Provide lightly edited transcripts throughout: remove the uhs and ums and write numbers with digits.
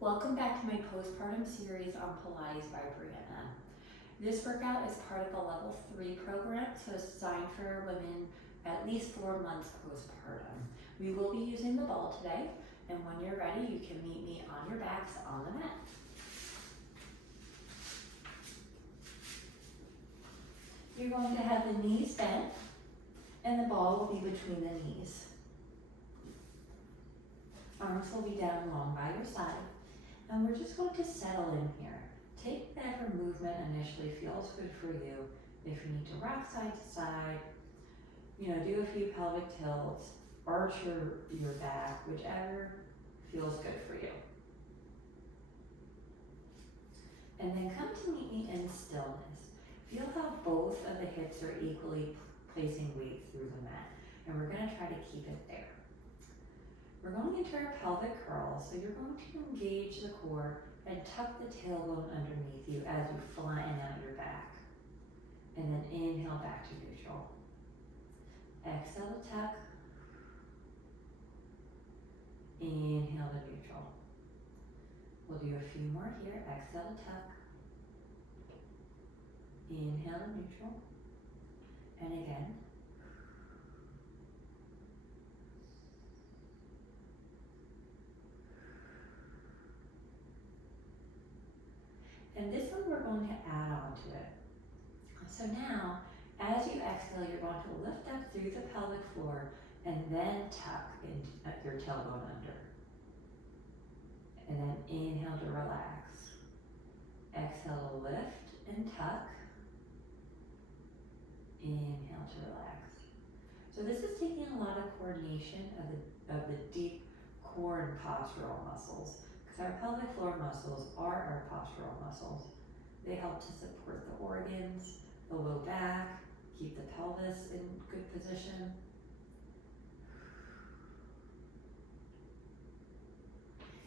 Welcome back to my postpartum series on Pilates by Brianna. This workout is part of the level 3 program, so it's designed for women at least 4 months postpartum. We will be using the ball today, and when you're ready, you can meet me on your backs on the mat. You're going to have the knees bent, and the ball will be between the knees. Arms will be down long by your side. And we're just going to settle in here. Take whatever movement initially feels good for you. If you need to rock side to side, do a few pelvic tilts, arch your back, whichever feels good for you. And then come to meet me in stillness. Feel how both of the hips are equally placing weight through the mat. And we're going to try to keep it there. We're going into our pelvic curl, so you're going to engage the core and tuck the tailbone underneath you as you flatten out your back. And then inhale back to neutral. Exhale to tuck. Inhale to neutral. We'll do a few more here. Exhale to tuck. Inhale to neutral. And again. And this one we're going to add on to it. So now, as you exhale, you're going to lift up through the pelvic floor and then tuck your tailbone under. And then inhale to relax. Exhale to lift and tuck. Inhale to relax. So this is taking a lot of coordination of the deep core and postural muscles. Our pelvic floor muscles are our postural muscles. They help to support the organs, the low back, keep the pelvis in good position.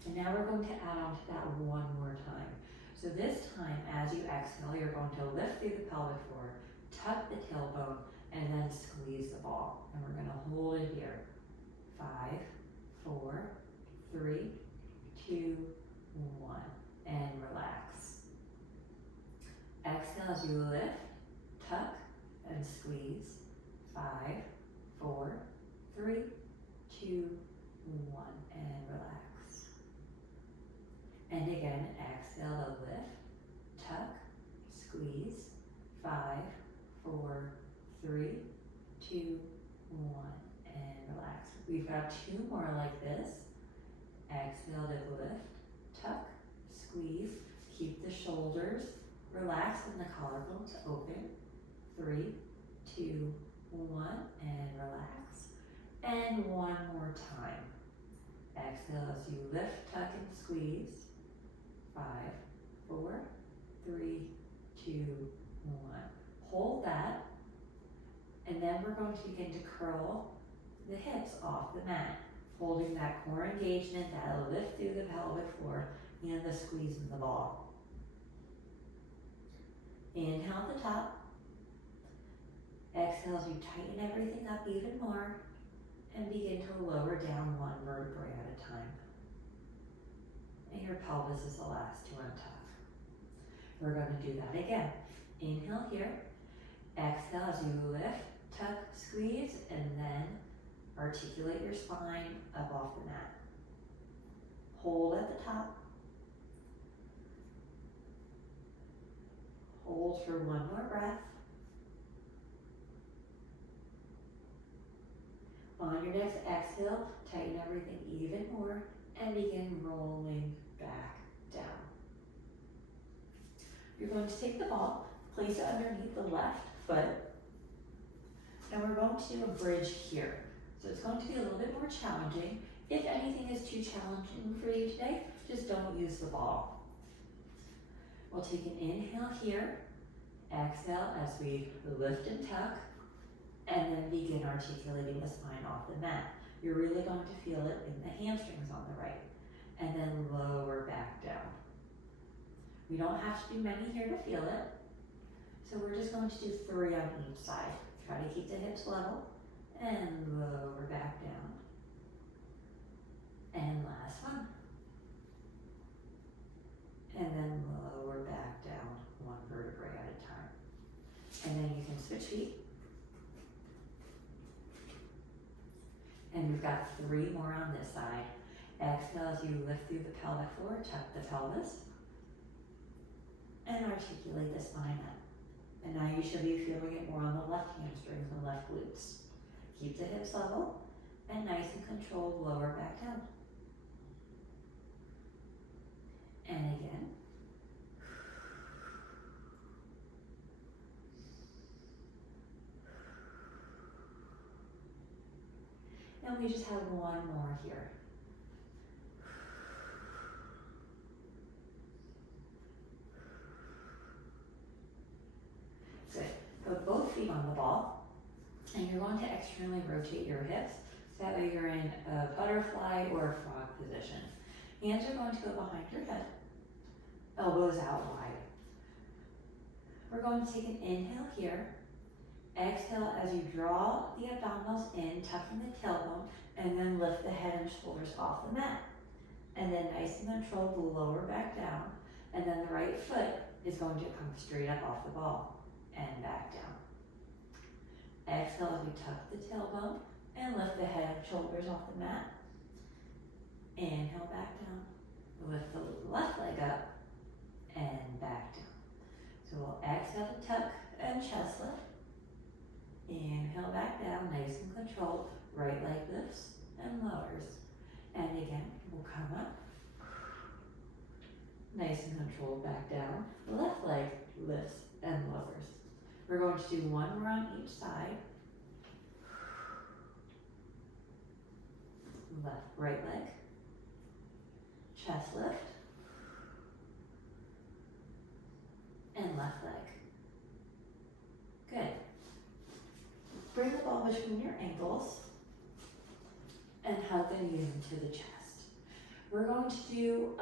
And now we're going to add on to that one more time. So this time, as you exhale, you're going to lift through the pelvic floor, tuck the tailbone, and then squeeze the ball. And we're going to hold it here. 5, 4, 3, 2, 1, and relax. Exhale as you lift, tuck, and squeeze. 5, 4, 3, 2, 1, and relax. And again, exhale to lift, tuck, squeeze. 5, 4, 3, 2, 1, and relax. We've got 2 more like this. Exhale to lift, tuck, squeeze, keep the shoulders relaxed and the collarbones open. 3, 2, 1, and relax. And one more time. Exhale as you lift, tuck, and squeeze. 5, 4, 3, 2, 1. Hold that. And then we're going to begin to curl the hips off the mat, holding that core engagement, that'll lift through the pelvic floor and the squeeze in the ball. Inhale at the top. Exhale as you tighten everything up even more and begin to lower down one vertebrae at a time. And your pelvis is the last to untuck. We're going to do that again. Inhale here. Exhale as you lift, tuck, squeeze, and then articulate your spine up off the mat. Hold at the top. Hold for one more breath. On your next exhale, tighten everything even more and begin rolling back down. You're going to take the ball, place it underneath the left foot, and we're going to do a bridge here. So it's going to be a little bit more challenging. If anything is too challenging for you today, just don't use the ball. We'll take an inhale here, exhale as we lift and tuck, and then begin articulating the spine off the mat. You're really going to feel it in the hamstrings on the right, and then lower back down. We don't have to do many here to feel it, so we're just going to do 3 on each side. Try to keep the hips level, and lower back down. And last one. feet. And we've got 3 more on this side. Exhale as you lift through the pelvic floor, tuck the pelvis, and articulate the spine up. And now you should be feeling it more on the left hamstrings and left glutes. Keep the hips level and nice and controlled, lower back down. And again. And we just have one more here. Good. Put both feet on the ball, and you're going to externally rotate your hips, so that way you're in a butterfly or a frog position. Hands are going to go behind your head, elbows out wide. We're going to take an inhale here. Exhale as you draw the abdominals in, tucking the tailbone, and then lift the head and shoulders off the mat. And then nice and controlled, lower back down, and then the right foot is going to come straight up off the ball and back down. Exhale as we tuck the tailbone and lift the head and shoulders off the mat. Inhale back down, lift the left leg up and back down. So we'll exhale to tuck and chest lift. Inhale back down, nice and controlled. Right leg lifts and lowers. And again, we'll come up. Nice and controlled, back down. Left leg lifts and lowers. We're going to do one more on each side. Right leg. Chest lift. And left leg. Good. Bring the ball between your ankles and hug the knees into the chest. We're going to do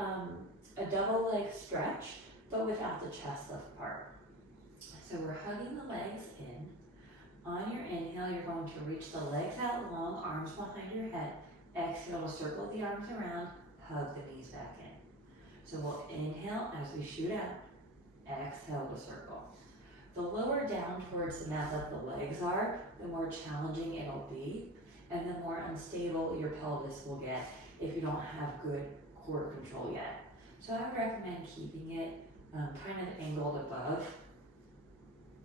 a double leg stretch, but without the chest lift part. So we're hugging the legs in. On your inhale, you're going to reach the legs out long, arms behind your head. Exhale to circle the arms around, hug the knees back in. So we'll inhale as we shoot out. Exhale to circle. The lower down towards the mat that the legs are, the more challenging it'll be, and the more unstable your pelvis will get if you don't have good core control yet. So I would recommend keeping it kind of angled above,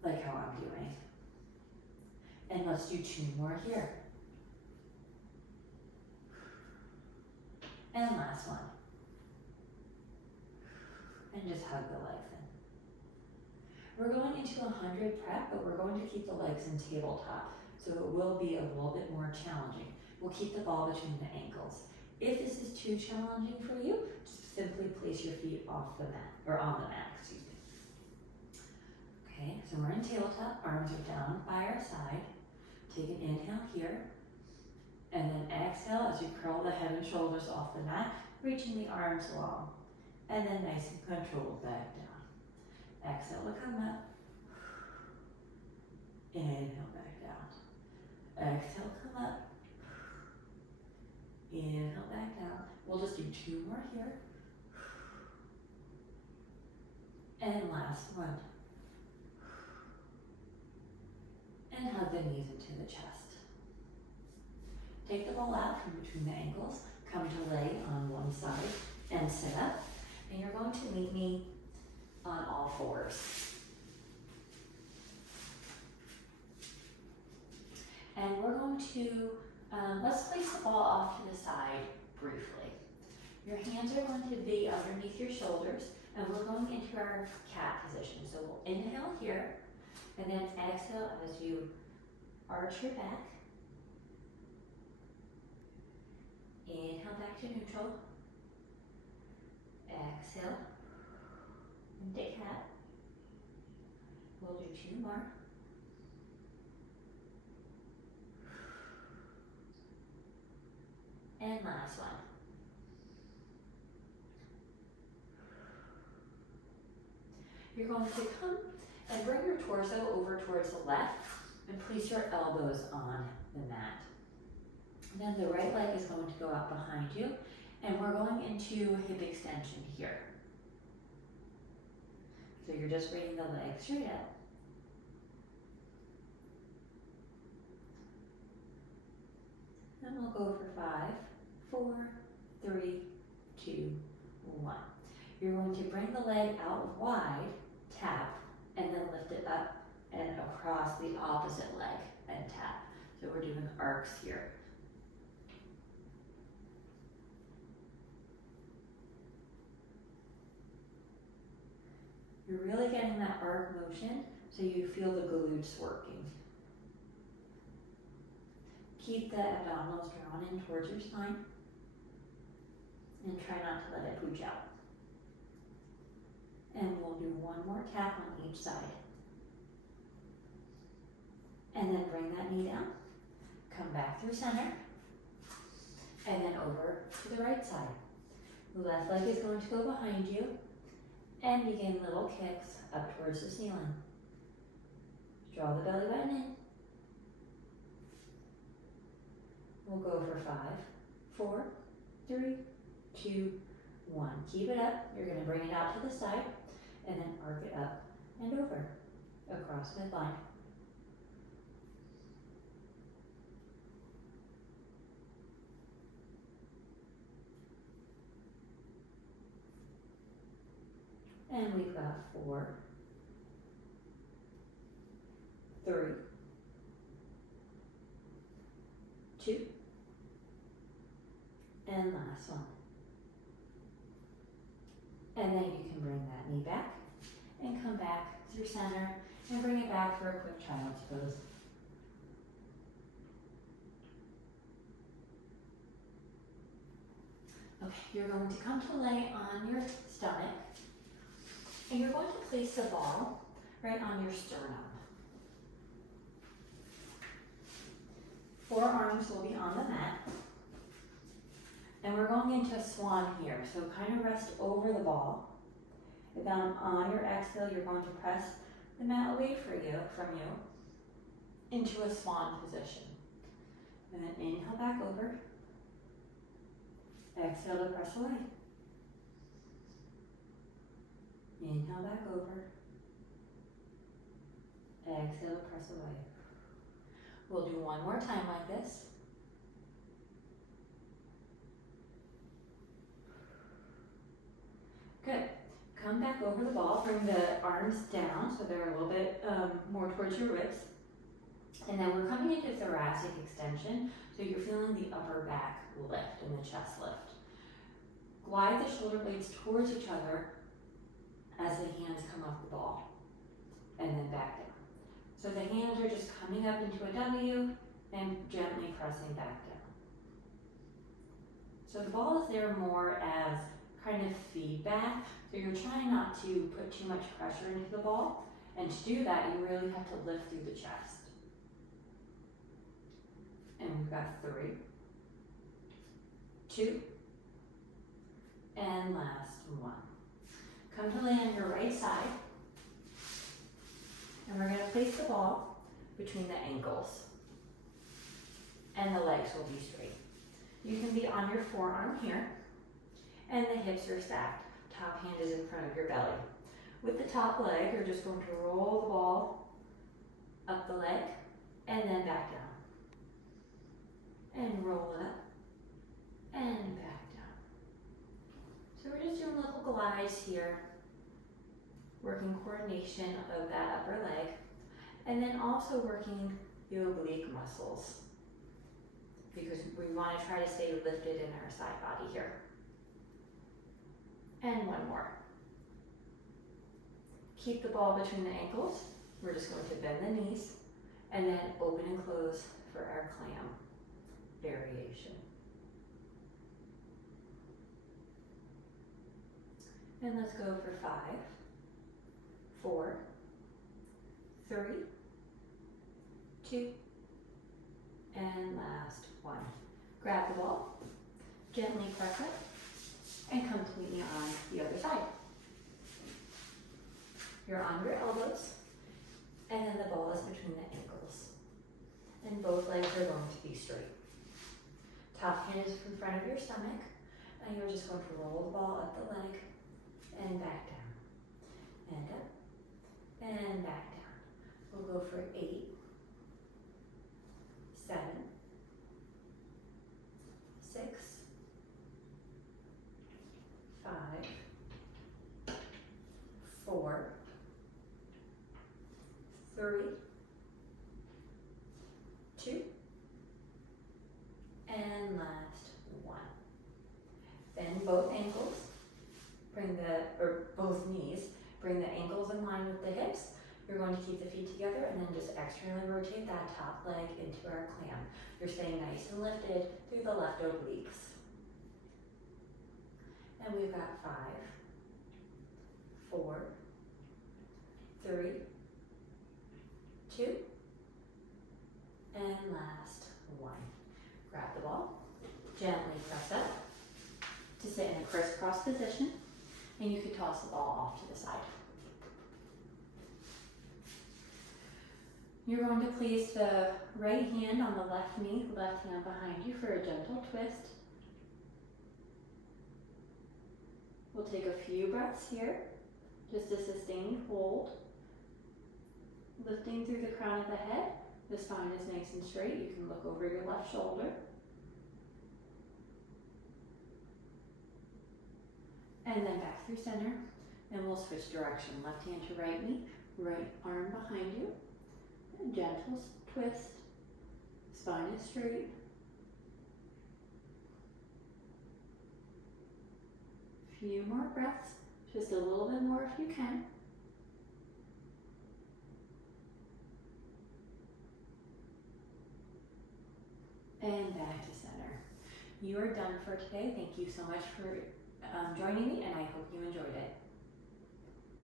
like how I'm doing. And let's do 2 more here. And last one. And just hug the legs in. We're going into 100 prep, but we're going to keep the legs in tabletop, so it will be a little bit more challenging. We'll keep the ball between the ankles. If this is too challenging for you, just simply place your feet off the mat, or on the mat, excuse me. Okay, so we're in tabletop, arms are down by our side. Take an inhale here, and then exhale as you curl the head and shoulders off the mat, reaching the arms long, and then nice and controlled back down. Exhale to come up. Inhale back down. Exhale, come up. Inhale back down. We'll just do 2 more here. And last one. And hug the knees into the chest. Take the ball out from between the ankles. Come to lay on one side and sit up. And you're going to meet me on all 4s. And we're going to, let's place the ball off to the side briefly. Your hands are going to be underneath your shoulders, and we're going into our cat position. So we'll inhale here, and then exhale as you arch your back. Inhale back to neutral. Exhale. Into cat. We'll do 2 more. And last one. You're going to come and bring your torso over towards the left and place your elbows on the mat. And then the right leg is going to go out behind you, and we're going into hip extension here. So you're just bringing the leg straight out. And we'll go for 5, 4, 3, 2, 1. You're going to bring the leg out wide, tap, and then lift it up and across the opposite leg and tap. So we're doing arcs here. You're really getting that arc motion so you feel the glutes working. Keep the abdominals drawn in towards your spine and try not to let it pooch out. And we'll do one more tap on each side. And then bring that knee down. Come back through center. And then over to the right side. The left leg is going to go behind you. And begin little kicks up towards the ceiling. Draw the belly button in. We'll go for 5, 4, 3, 2, 1. Keep it up. You're going to bring it out to the side and then arc it up and over across midline. And we've got 4, 3, 2, and last one. And then you can bring that knee back and come back through center and bring it back for a quick child's pose. Okay, you're going to come to lay on your stomach and you're going to place the ball right on your sternum. Forearms will be on the mat. And we're going into a swan here, so kind of rest over the ball. And then on your exhale, you're going to press the mat away from you into a swan position. And then inhale back over. Exhale to press away. Inhale back over. Exhale to press away. We'll do one more time like this. Good. Come back over the ball. Bring the arms down so they're a little bit more towards your ribs. And then we're coming into thoracic extension. So you're feeling the upper back lift and the chest lift. Glide the shoulder blades towards each other as the hands come off the ball. And then back down. So the hands are just coming up into a W and gently pressing back down. So the ball is there more as kind of feedback. So you're trying not to put too much pressure into the ball. And to do that, you really have to lift through the chest. And we've got 3, 2, and last 1. Come to lay on your right side. And we're going to place the ball between the ankles. And the legs will be straight. You can be on your forearm here. And the hips are stacked. Top hand is in front of your belly. With the top leg, you're just going to roll the ball up the leg and then back down. And roll it up and back down. So we're just doing little glides here, working coordination of that upper leg, and then also working the oblique muscles because we want to try to stay lifted in our side body here. And one more. Keep the ball between the ankles. We're just going to bend the knees and then open and close for our clam variation. And let's go for 5, 4, 3, 2, and last 1. Grab the ball, gently press it, and completely on the other side. You're on your elbows, and then the ball is between the ankles. And both legs are going to be straight. Top hand is in front of your stomach, and you're just going to roll the ball up the leg and back down. And up, and back down. We'll go for 8, 7, 3, 2, and last 1. Bend both ankles, both knees, bring the ankles in line with the hips. You're going to keep the feet together and then just externally rotate that top leg into our clam. You're staying nice and lifted through the left obliques. And we've got 5, 4, 3, 2, and last 1. Grab the ball, gently press up to sit in a crisscross position, and you can toss the ball off to the side. You're going to place the right hand on the left knee, left hand behind you for a gentle twist. We'll take a few breaths here, just a sustained hold. Lifting through the crown of the head, the spine is nice and straight. You can look over your left shoulder. And then back through center, and we'll switch direction. Left hand to right knee, right arm behind you. A gentle twist, spine is straight. Few more breaths, just a little bit more if you can. And back to center. You are done for today. Thank you so much for joining me, and I hope you enjoyed it.